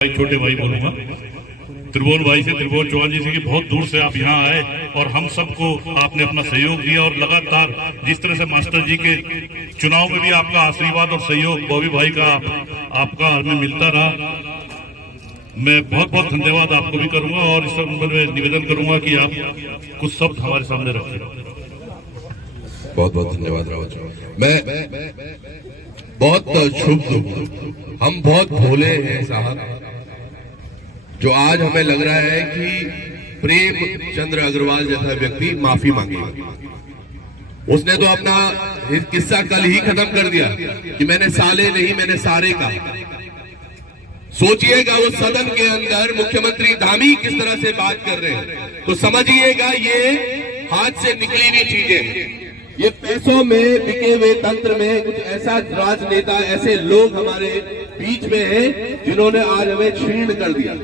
छोटे भाई बोलूंगा त्रिभुवन भाई से, त्रिभुवन चौहान जी से कि बहुत दूर से आप यहाँ आए और हम सबको आपने अपना सहयोग दिया और लगातार जिस तरह से मास्टर जी के चुनाव में भी आपका आशीर्वाद और सहयोग बॉबी भाई का आपका हमें मिलता रहा। मैं बहुत बहुत धन्यवाद आपको भी करूंगा और इस संबंध में निवेदन करूंगा कि आप कुछ शब्द हमारे सामने रखें। बहुत बहुत धन्यवाद रावत। मैं बहुत शुभ हूँ, हम बहुत भोले हैं साहब, जो आज हमें लग रहा है कि प्रेम चंद्र अग्रवाल जैसा व्यक्ति माफी मांगे। उसने तो अपना किस्सा कल ही खत्म कर दिया कि मैंने साले नहीं मैंने सारे कहा। सोचिएगा वो सदन के अंदर मुख्यमंत्री धामी किस तरह से बात कर रहे हैं, तो समझिएगा ये हाथ से निकली हुई चीजें, ये पैसों में बिके हुए तंत्र में कुछ ऐसा राजनेता, ऐसे लोग हमारे बीच में हैं जिन्होंने आज हमें क्षीण कर दिया।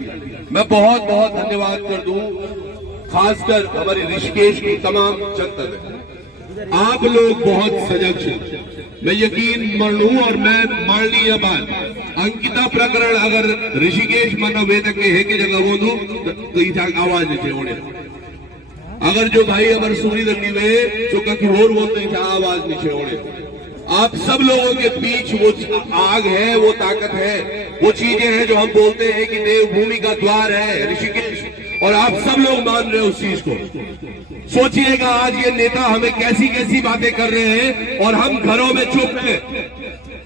मैं बहुत बहुत धन्यवाद कर दूं खासकर हमारे ऋषिकेश की तमाम जनता में। आप लोग बहुत सजग हैं, मैं यकीन मान लूं और मैं माननीय बात अंकिता प्रकरण अगर ऋषिकेश मानव वेदक के है की जगह वो दू तो आवाज नीचे होने, अगर जो भाई अमर सूरी दंडी में जो कहीं और बोलते हैं आवाज नीचे होने। आप सब लोगों के बीच वो आग है, वो ताकत है, वो चीजें हैं जो हम बोलते हैं कि देवभूमि का द्वार है ऋषिकेश, और आप सब लोग मान रहे हैं उस चीज को। सोचिएगा आज ये नेता हमें कैसी कैसी बातें कर रहे हैं और हम घरों में चुप हैं।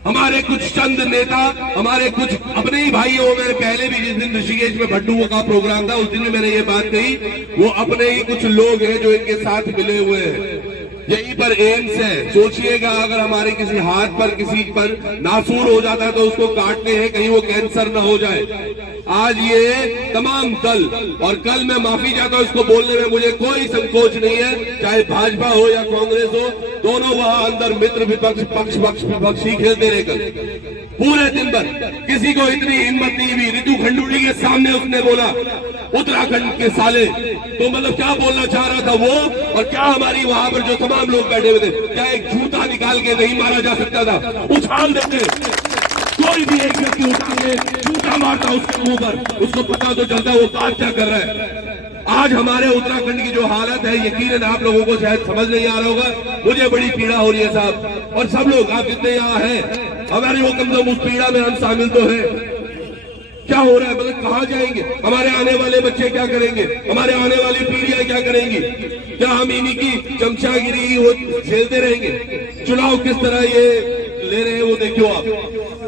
हमारे कुछ चंद नेता, हमारे कुछ अपने ही भाई हो, मैंने पहले भी जिस दिन ऋषिकेश में भट्टू का प्रोग्राम था उस दिन भी मैंने ये बात कही, वो अपने ही कुछ लोग हैं जो इनके साथ मिले हुए हैं। यहीं पर एम्स है, सोचिएगा अगर हमारे किसी हाथ पर किसी पर नासूर हो जाता है तो उसको काटते हैं कहीं वो कैंसर न हो जाए। आज ये तमाम दल, और कल मैं माफी चाहता हूं इसको बोलने में मुझे कोई संकोच नहीं है, चाहे भाजपा हो या कांग्रेस हो, दोनों वहां अंदर मित्र विपक्ष पक्ष विपक्ष ही खेलते रहकर पूरे दिन भर। किसी को इतनी हिम्मत नहीं हुई, रितु खंडूड़ी के सामने उसने बोला उत्तराखंड के साले, तो मतलब क्या बोलना चाह रहा था वो, और क्या हमारी वहां पर जो तमाम लोग बैठे हुए थे, क्या एक जूता निकाल के नहीं मारा जा सकता था? उछाल देते, कोई भी एक व्यक्ति उठा के जूता मारता उसके मुंह पर, उसको पता तो चलता वो बात क्या कर रहा है। आज हमारे उत्तराखंड की जो हालत है, यकीनन आप लोगों को शायद समझ नहीं आ रहा होगा, मुझे बड़ी पीड़ा हो रही है साहब, और सब लोग आप जितने यहाँ हैं हमारे वो कम से कम उस पीड़ा में हम शामिल तो हैं। क्या हो रहा है, मतलब कहाँ जाएंगे हमारे आने वाले बच्चे, क्या करेंगे हमारे आने वाली पीढ़ियां, क्या करेंगी? क्या हम इन्हीं की चमचागिरी वो झेलते रहेंगे? चुनाव किस तरह ये ले रहे हैं वो देखियो आप।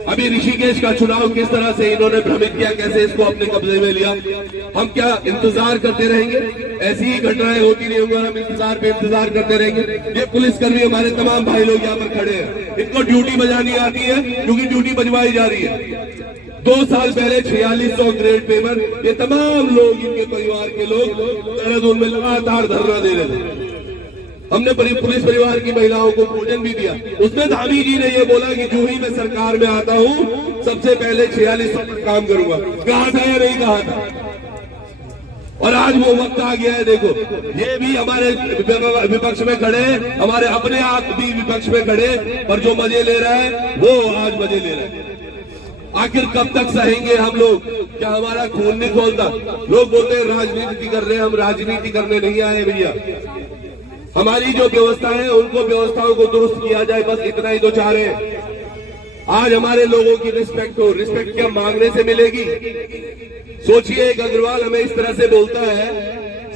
अभी ऋषिकेश का चुनाव किस तरह से इन्होंने भ्रमित किया, कैसे इसको अपने कब्जे में लिया। हम क्या इंतजार करते रहेंगे? ऐसी ही घटनाएं होती नहीं होंगी, हम इंतजार पे इंतजार करते रहेंगे। ये पुलिसकर्मी हमारे तमाम भाई लोग यहाँ पर खड़े हैं, इनको ड्यूटी बजानी आती है क्योंकि ड्यूटी बजवाई जा रही है। 2 साल पहले 4600 ग्रेड पेपर, ये तमाम लोग इनके परिवार के लोग देहरादून में लगातार धरना दे रहे थे। हमने पुलिस परिवार की महिलाओं को भोजन भी दिया। उसमें धामी जी ने ये बोला कि जो ही मैं सरकार में आता हूँ सबसे पहले 4600 पर काम करूंगा। कहा था या नहीं कहा था? और आज वो वक्त आ गया है, देखो ये भी हमारे विपक्ष में खड़े, हमारे अपने आप भी विपक्ष में खड़े, और जो मजे ले रहा है वो आज मजे ले रहा है। आखिर कब तक सहेंगे हम लोग? क्या हमारा खून नहीं खोलता? लोग बोलते हैं राजनीति कर रहे हैं, हम राजनीति करने नहीं आए भैया। हमारी जो व्यवस्था है उनको व्यवस्थाओं को दुरुस्त किया जाए, बस इतना ही तो चाह रहे हैं। आज हमारे लोगों की रिस्पेक्ट हो, रिस्पेक्ट क्या मांगने से मिलेगी? सोचिए एक अग्रवाल हमें इस तरह से बोलता है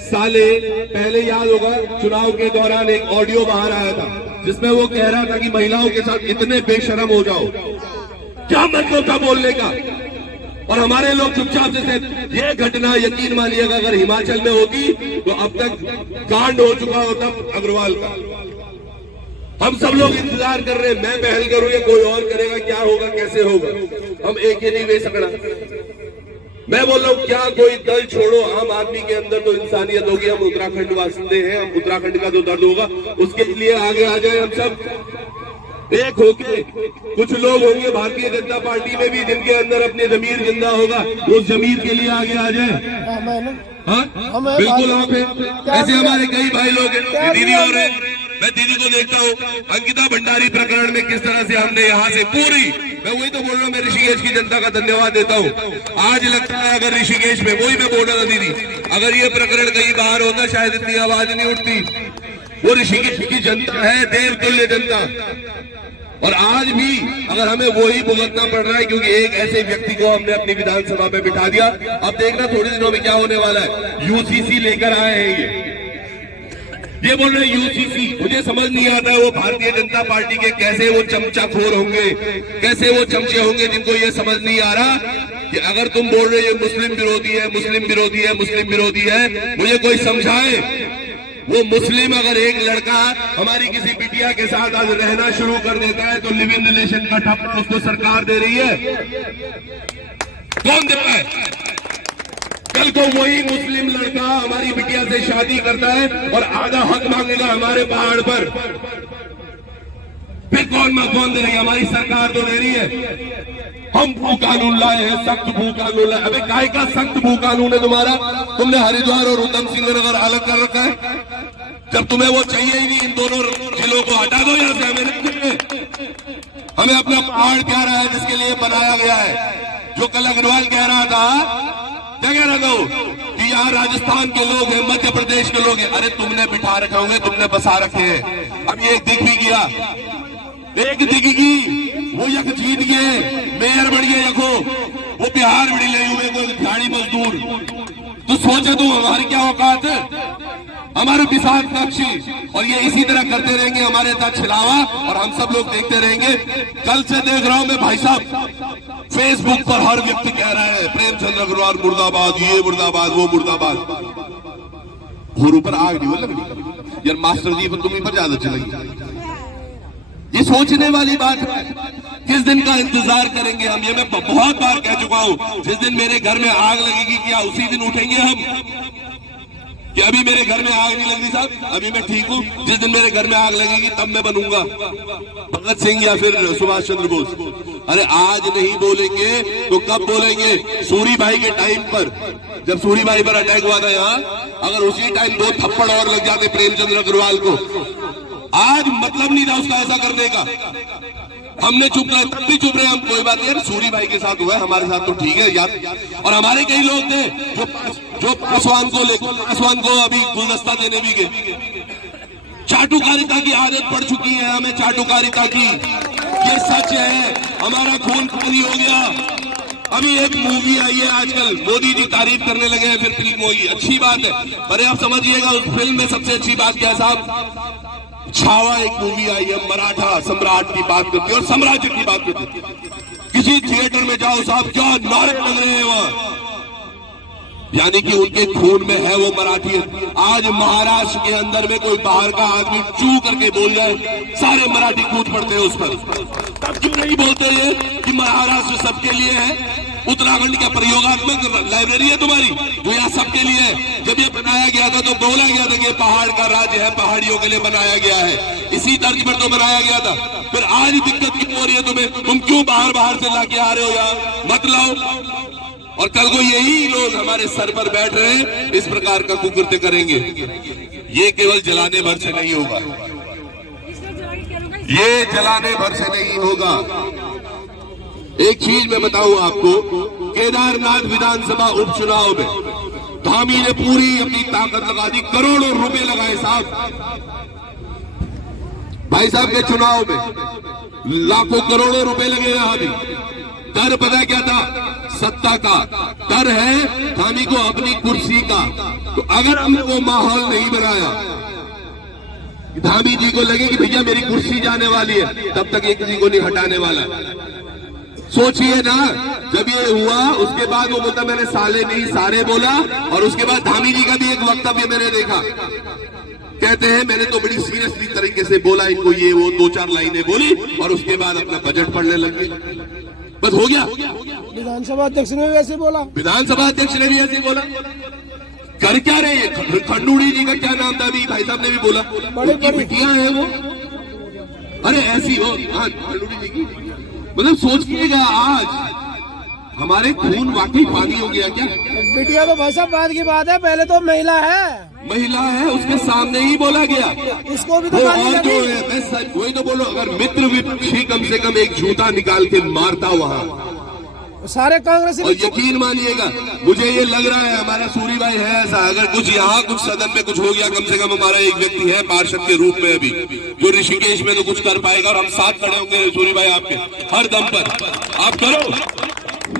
साले। पहले याद होगा चुनाव के दौरान एक ऑडियो बाहर आया था जिसमें वो कह रहा था कि महिलाओं के साथ इतने बेशरम हो जाओ। क्या मतलब था बोलने का? और हमारे लोग चुपचाप से ये घटना यकीन मानिएगा अगर हिमाचल में होती तो अब तक कांड हो चुका होता अग्रवाल का। हम सब लोग इंतजार कर रहे हैं, मैं पहल करूं या कोई और करेगा, क्या होगा कैसे होगा, हम एक ही नहीं वे सकना। मैं बोल रहा हूं क्या कोई दल छोड़ो, आम आदमी के अंदर तो इंसानियत होगी। हम उत्तराखंड वासिंदे हैं, हम उत्तराखंड का जो दर्द होगा उसके लिए आगे आ जाए हम सब एक होके। कुछ लोग होंगे भारतीय जनता पार्टी में भी जिनके अंदर अपने जमीर जिंदा होगा, उस जमीर के लिए आगे आ जाए। हाँ बिल्कुल आप हैं, ऐसे हमारे कई भाई लोग हैं, दीदी और हैं, मैं दीदी को देखता हूँ अंकिता भंडारी प्रकरण में किस तरह से हमने यहाँ से पूरी, मैं वही तो बोल रहा हूँ, मैं ऋषिकेश की जनता का धन्यवाद देता हूँ। आज लगता है अगर ऋषिकेश में, वही मैं बोल रहा था दीदी, अगर ये प्रकरण कहीं बाहर होता शायद इतनी आवाज नहीं उठती। वो ऋषिकेश की जनता है, देवतुल्य जनता, और आज भी अगर हमें वही भुगतना पड़ रहा है क्योंकि एक ऐसे व्यक्ति को हमने अपनी विधानसभा में बिठा दिया। अब देखना थोड़े दिनों में क्या होने वाला है। यूसीसी लेकर आए हैं ये बोल रहे हैं यूसीसी। मुझे समझ नहीं आता है वो भारतीय जनता पार्टी के कैसे वो चमचाखोर होंगे, कैसे वो चमचे होंगे जिनको ये समझ नहीं आ रहा कि अगर तुम बोल रहे हो ये मुस्लिम विरोधी है, मुस्लिम विरोधी है, मुस्लिम विरोधी है, मुझे कोई समझाए वो मुस्लिम अगर एक लड़का हमारी किसी बिटिया के साथ आज रहना शुरू कर देता है तो लिव इन रिलेशन का ठप्पा उसको सरकार दे रही है। कौन दे रहा है? कल को वही मुस्लिम लड़का हमारी बिटिया से शादी करता है और आधा हक मांगेगा हमारे पहाड़ पर, फिर कौन दे रही है? हमारी सरकार तो दे रही है। हम भू कानून लाए हैं, सख्त भू कानून लाए। अबे काय का सख्त भू कानून है तुम्हारा? तुमने हरिद्वार और उधम सिंह नगर अलग कर रखा है। जब तुम्हें वो चाहिए ही नहीं, इन दोनों जिलों को हटा दो यहाँ से। हमें नहीं चाहिए, हमें अपना पहाड़ प्यारा है जिसके लिए बनाया गया है। जो कल अग्रवाल कह रहा था, क्या कह रहा था वो, कि यहाँ राजस्थान के लोग हैं, मध्य प्रदेश के लोग हैं। अरे तुमने बिठा रखे होंगे, तुमने बसा रखे हैं। अब ये दिख भी गया, एक दिखेगी, वो यक जीत गए, मेयर बढ़ गए, यको वो बिहार बड़ी ले हुए कोई दिहाड़ी मजदूर। तो सोचे तू हमारी क्या औकात है, हमारे विशाल नक्शी। और ये इसी तरह करते रहेंगे हमारे साथ छिलावा, और हम सब लोग देखते रहेंगे। कल से देख रहा हूं मैं भाई साहब, फेसबुक पर हर व्यक्ति कह रहा है प्रेमचंद अग्रवाल मुर्दाबाद, ये मुर्दाबाद, वो मुर्दाबाद। और ऊपर आग नहीं लग रही यार, मास्टर जी पर तुम ही पर ज्यादा चलेगी। ये सोचने वाली बात है। किस दिन का इंतजार करेंगे हम? ये मैं बहुत बार कह चुका हूं, जिस दिन मेरे घर में आग लगेगी क्या उसी दिन उठेंगे हम? कि अभी मेरे घर में आग नहीं लग रही साहब, अभी मैं ठीक हूं, जिस दिन मेरे घर में आग लगेगी तब मैं बनूंगा भगत सिंह या फिर सुभाष चंद्र बोस। अरे आज नहीं बोलेंगे तो कब बोलेंगे? सूरी भाई के टाइम पर, जब सूरी भाई पर अटैक हुआ था यहाँ, अगर उसी टाइम 2 थप्पड़ और लग जाते प्रेमचंद्र अग्रवाल को, आज मतलब नहीं था उसका ऐसा करने का। हमने चुप रहे, तब भी चुप रहे हम, कोई बात नहीं, सूरी भाई के साथ हुआ है, हमारे साथ तो ठीक है यार। और हमारे कई लोग थे जो पासवान को अभी गुलदस्ता देने भी गए। चाटुकारिता की आदत पड़ चुकी है हमें, चाटुकारिता की, ये सच है। हमारा खून पानी हो गया। अभी एक मूवी आई है आजकल, मोदी जी तारीफ करने लगे हैं, फिर फिल्म होगी, अच्छी बात है। पर आप समझिएगा उस फिल्म में सबसे अच्छी बात क्या है साहब? छावा एक मूवी आई है, मराठा सम्राट की बात करती है और साम्राज्य की बात करती है। किसी थिएटर में जाओ साहब, क्या नारे लग रहे हैं वहां, यानी कि उनके खून में है वो मराठी। आज महाराष्ट्र के अंदर में कोई बाहर का आदमी चू करके बोल जाए, सारे मराठी कूद पड़ते हैं उस पर। तब क्यों नहीं बोलते ये कि महाराष्ट्र सबके लिए है? उत्तराखंड का प्रयोगात्मक लाइब्रेरी है तुम्हारी, जो यहाँ सबके लिए है। जब ये बनाया गया था तो बोला गया था कि पहाड़ का राज्य है, पहाड़ियों के लिए बनाया गया है, इसी तर्ज पर तो बनाया गया था। फिर आज दिक्कत क्यों हो रही है तुम्हें? तुम क्यों बाहर से लाके आ रहे हो यार? मत लाओ। और कल को यही लोग हमारे सर पर बैठ रहे हैं, इस प्रकार का कुकृत्य करेंगे। ये केवल जलाने भर से नहीं होगा, ये जलाने भर से नहीं होगा। एक चीज मैं बताऊं आपको, केदारनाथ विधानसभा उपचुनाव में धामी ने पूरी अपनी ताकत लगा दी, करोड़ों रुपए लगाए साहब। भाई साहब के चुनाव में लाखों करोड़ों रुपए लगे यहाँ भी। डर पता क्या था? सत्ता का डर है, धामी को अपनी कुर्सी का। तो अगर हमने वो माहौल नहीं बनाया, धामी जी को लगे कि भैया मेरी कुर्सी जाने वाली है, तब तक ये किसी को नहीं हटाने वाला। सोचिए ना, जब ये हुआ उसके बाद वो बोलता मैंने साले नहीं सारे बोला। और उसके बाद धामी जी का भी एक वक्तव्य मैंने देखा, कहते हैं मैंने तो बड़ी सीरियसली तरीके से बोला इनको, ये वो 2-4 लाइनें बोली और उसके बाद अपना बजट पढ़ने लगे, बस हो गया। विधानसभा अध्यक्ष ने भी ऐसे बोला, विधानसभा अध्यक्ष ने भी ऐसे बोला। कर क्या रहे हैं? खंडूड़ी जी का क्या नाम था अभी भाई साहब ने भी बोला, उनकी बिटियां हैं वो। अरे ऐसी हो, हाँ खंडूड़ी जी की, मतलब सोचिएगा आज हमारे खून वाकई पानी हो गया क्या? बिटिया तो भाई साहब बाद की बात है, पहले तो महिला है। महिला है उसके सामने ही बोला गया। इसको भी वो तो और गाली जो लगी। है मैं सच वही तो बोलो, अगर मित्र भी कम से कम एक जूता निकाल के मारता वहां। सारे कांग्रेसी और यकीन मानिएगा मुझे ये लग रहा है हमारा सूरी भाई है ऐसा, अगर कुछ यहाँ कुछ सदन में कुछ हो गया, कम से कम हमारा एक व्यक्ति है पार्षद के रूप में अभी जो ऋषिकेश में तो कुछ कर पाएगा, और हम साथ खड़े होंगे सूरी भाई आपके हर दम पर। आप करो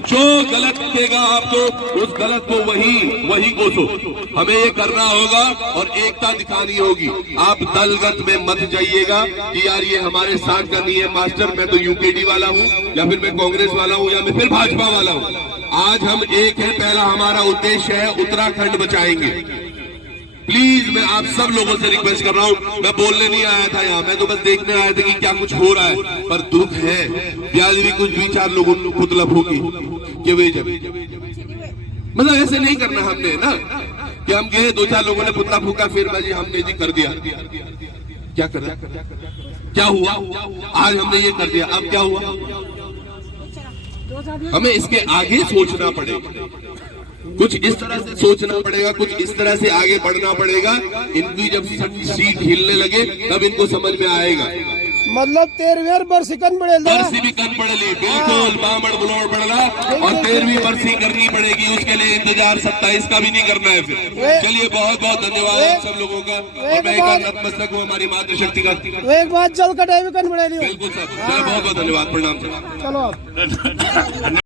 जो गलत दिखेगा आपको, उस गलत को वही कोसो। हमें ये करना होगा और एकता दिखानी होगी। आप दलगत में मत जाइएगा कि यार ये हमारे साथ का नहीं है मास्टर, मैं तो यूकेडी वाला हूँ या फिर मैं कांग्रेस वाला हूँ या मैं फिर भाजपा वाला हूँ। आज हम एक है, पहला हमारा उद्देश्य है उत्तराखंड बचाएंगे। प्लीज मैं आप सब लोगों से रिक्वेस्ट कर रहा हूँ, मैं बोलने नहीं आया था यहाँ, मैं तो बस देखने आया था कि क्या कुछ हो रहा है। पर दुख है ब्याज भी कुछ 2-4 लोगों को खुतलब होगी कि वे जब मतलब ऐसे नहीं करना हमने ना कि हम गए 2-4 लोगों ने पुतला फूका फिर भाजी हमने जी कर दिया। क्या कर क्या हुआ? आज हमने ये कर दिया, अब क्या हुआ? हमें इसके आगे सोचना पड़ेगा, कुछ इस तरह से सोचना पड़ेगा, कुछ इस तरह से आगे बढ़ना पड़ेगा। इनकी जब सीट हिलने लगे तब इनको समझ में आएगा। मतलब 13वीं बरसी कन बढ़े बरसी भी कन पड़ ली, बिल्कुल बामड़ बुलोड़ पड़ रहा, और 13वीं बरसी करनी पड़ेगी। उसके लिए इंतजार 27 का भी नहीं करना है फिर। चलिए बहुत बहुत धन्यवाद आप सब लोगों का, और मैं एक बार नतमस्तक हूँ हमारी मातृशक्ति का। एक बात जल कटाई भी कन बढ़े बिल्कुल सर, बहुत बहुत धन्यवाद, प्रणाम सर। चलो।